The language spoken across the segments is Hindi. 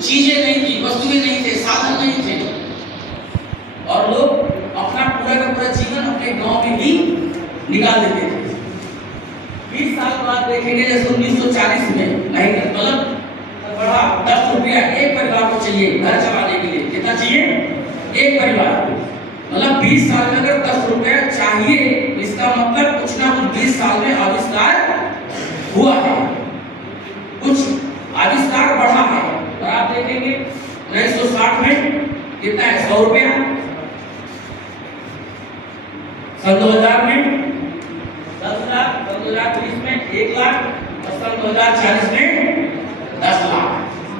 चीजें नहीं थी, वस्तुएं नहीं थे, साधन नहीं थे, और लोग अपना पूरा का पूरा जीवन अपने गांव में ही निकाल देते थे। 20 साल बाद देखेंगे जैसे 1940 में नहीं, मतलब बड़ा 10 रुपया एक परिवार को चाहिए घर चलाने के लिए। कितना चाहिए? एक परिवार को। मतलब 20 साल में अगर 10 रुपया चाहिए, इसका मतलब कुछ ना कुछ 20 साल में आविष्कार हुआ है, कुछ आविष्कार बढ़ा है। और आप देखेंगे 1960 में कितना है? 100 रुपया। सन 2000 में 10 लाख, 2020 में 1 लाख, और सन 2040 में 10 लाख।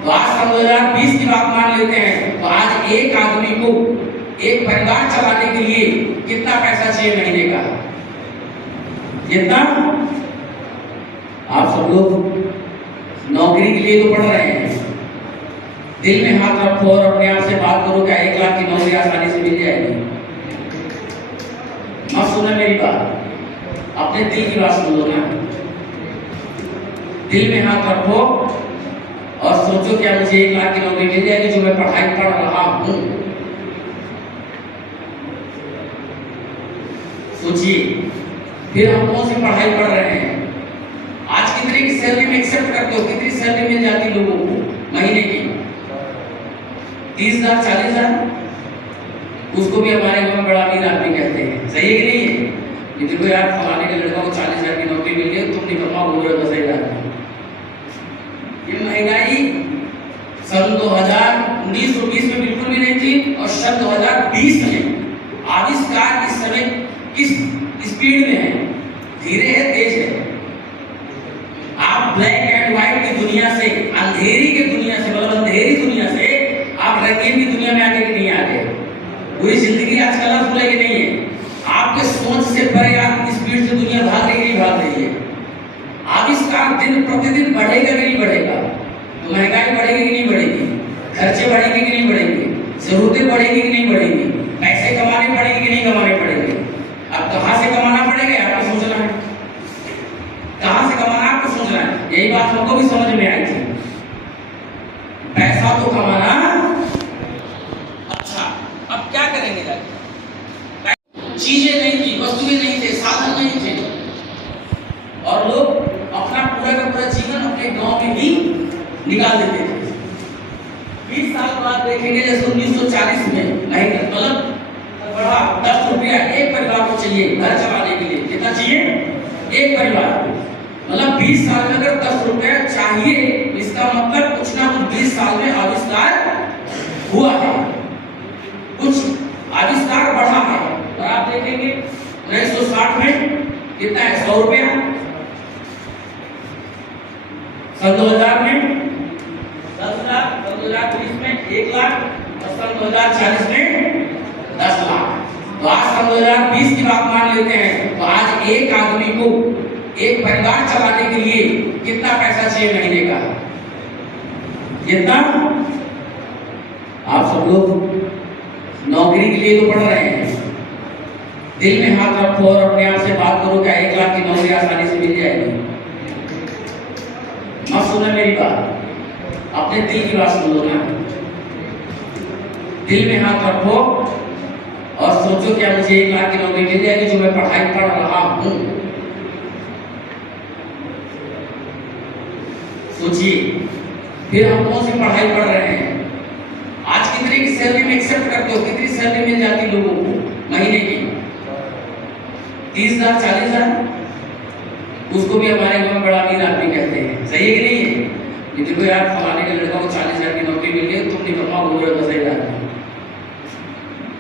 तो आज सन 2020 की बात मान लेते हैं, तो आज एक आदमी को एक परिवार चलाने के लिए कितना पैसा चाहिए महीने का? कितना? आप सब लोग नौकरी के लिए तो पढ़ रहे हैं, दिल में हाथ रखो और अपने आप से बात करो, क्या 1 लाख की नौकरी आसानी से मिल जाएगी? मत सुनो मेरी बात, अपने दिल की बात सुन लो ना। दिल में हाथ रखो और सोचो क्या मुझे 1 लाख की नौकरी मिल जाएगी जो मैं पढ़ाई पढ़ रहा हूं? सोचिए, फिर हम कौन सी पढ़ाई पढ़ रहे हैं? आज कितने की सैलरी में एक्सेप्ट करते हो? कितनी सैलरी मिल जाती लोगों को महीने की? 30,000, 40,000। उसको भी हमारे गांव में बड़ा अमीर आदमी कहते हैं। सही है कि नहीं है? ये देखो यार, फलाने के लड़का को 40,000 की नौकरी मिल गई, तुम निकम्मा बोल रहे हो। सही बात है। ये महंगाई सन 1920 में बिल्कुल भी नहीं थी, और सन 2020 में आविष्कार इस समय किस स्पीड में है? धीरे है, तेज है। आप ब्लैक एंड व्हाइट की दुनिया से, अंधेरी की दुनिया से, मतलब अंधेरी दुनिया से आप रंगीन की दुनिया में आगे कि नहीं आगे? पूरी जिंदगी आज कलरफुल है कि नहीं है? आपके सोच से परे आप स्पीड से दुनिया भाग रही है कि नहीं भाग रही है? आविष्कार दिन प्रतिदिन बढ़ेगा कि नहीं बढ़ेगा? तो महंगाई बढ़ेगी कि नहीं बढ़ेगी? खर्चे बढ़ेंगे कि नहीं बढ़ेंगे? जरूरतें बढ़ेगी कि नहीं बढ़ेंगी? पैसे कमाने पड़ेंगे कि नहीं कमाने पड़ेंगे? अब कहां से कमाना पड़ेगा आपको सोचना है, कहां से कमाना आपको सोचना है। यही बात हमको भी समझ में आई थी, पैसा तो कमाना। अच्छा, अब क्या करेंगे जाके? चीजें नहीं थी, वस्तुएं नहीं थे, साधन नहीं थे, और लोग अपना पूरा का पूरा जीवन अपने गांव में ही निकाल देते थे। 20 साल बाद देखेंगे जैसे 1940 में नहीं, मतलब बड़ा 10 रुपया एक परिवार को चाहिए घर चलाने के लिए। कितना चाहिए? एक परिवार को। मतलब 20 साल में अगर 10 रुपया चाहिए, इसका मतलब कुछ ना कुछ 20 साल में आविष्कार हुआ है, कुछ आविष्कार बढ़ा है। और आप देखेंगे 1960 में कितना है? 100 रुपया। सन 2000 में 10 लाख, 2020 में 1 लाख, और सन 2040 में 10 लाख। तो आज सन 2020 की बात मान लेते हैं, तो आज एक आदमी को एक परिवार चलाने के लिए कितना पैसा चाहिए महीने का? कितना? आप सब लोग नौकरी के लिए तो पढ़ रहे हैं, दिल में हाथ रखो और अपने आप से बात करो, क्या 1 लाख की नौकरी आसानी से मिल जाएगी? मत सुनो मेरी बात, अपने दिल की बात सुन लो ना। दिल में हाथ रखो और सोचो क्या मुझे 1 लाख की नौकरी मिल जाएगी जो मैं पढ़ाई पढ़ रहा हूं? सोचिए, फिर हम कौन सी पढ़ाई पढ़ रहे हैं? आज कितने की सैलरी में एक्सेप्ट करते हो? कितनी सैलरी मिल जाती लोगों को महीने की? 30,000, 40,000। उसको भी हमारे गांव में बड़ा अमीर आदमी कहते हैं। सही है कि नहीं है? ये देखो यार, फलाने के लड़का को 40,000 की नौकरी मिल गई, तुम निकम्मा बोल रहे हो। सही बात है।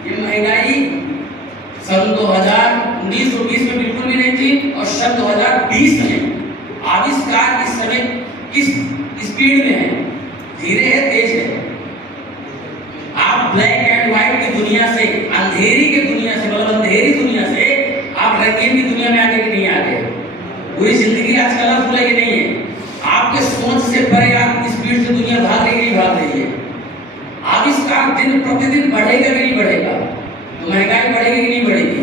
ये महंगाई सन 1920 में बिल्कुल भी नहीं थी, और सन 2020 में आविष्कार इस समय किस स्पीड में है? धीरे है, तेज है। आप ब्लैक एंड व्हाइट की दुनिया से, अंधेरी की दुनिया से, मतलब अंधेरी दुनिया से आप रंगीन की दुनिया में आगे कि नहीं आगे? पूरी जिंदगी आज कलरफुल है कि नहीं है? आपके सोच से परे आप स्पीड से दुनिया भाग रही है कि नहीं भाग रही है? आविष्कार दिन प्रतिदिन बढ़ेगा कि नहीं बढ़ेगा? तो महंगाई बढ़ेगी कि नहीं बढ़ेगी?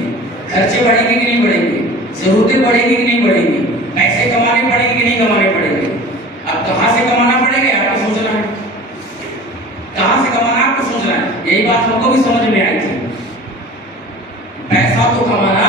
खर्चे बढ़ेंगे कि नहीं बढ़ेंगे? जरूरतें बढ़ेगी कि नहीं बढ़ेगी? पैसे कमाने पड़ेंगे कि नहीं कमाने पड़ेंगे? अब कहां से कमाना पड़ेगा आपको सोचना है, यही बात हमको भी समझ में आई थी। पैसा तो कमाना